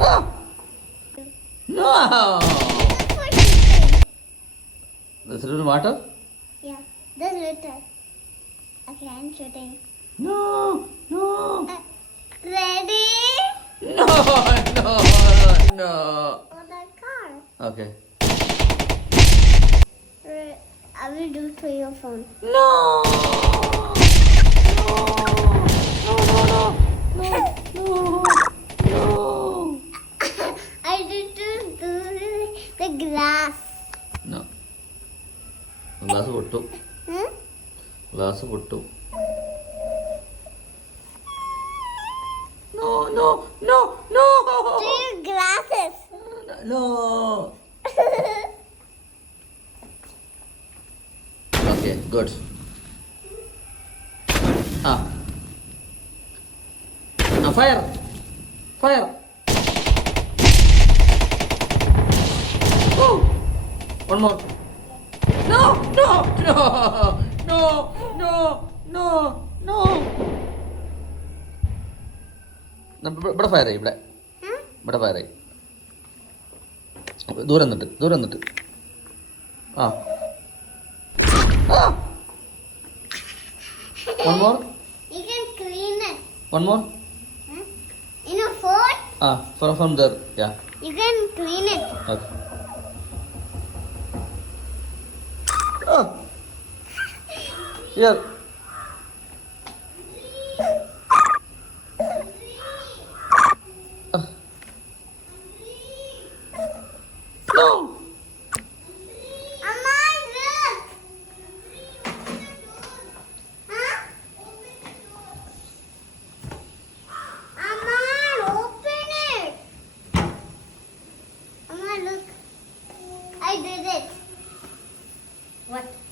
Ah! No! Is it in water? Yeah, there's water. Okay, I'm shooting. No! No! Ready? No! No! No! Oh, that car. Okay. I will do it to your phone. No! No! No! No! No! No! No! I did to do the glass. No. Glass പൊട്ടു. Hmm? Glass പൊട്ടു. No! No! No! No! Do your glasses. No! Okay, good. Ah. Now fire! Fire! Oh! One more. No! No! No! No! No! No! No! ഇവിടെ fire ആയി. ഇവിടെ fire ആയി. ദൂരം നിന്നിട്ട് ആ. One more. You can clean it. One more. In a phone, From there. Yeah. you can clean it. Okay. Oh. Here. No. Amma, look. Huh? Amma, open it. Amma, look. I did it. What?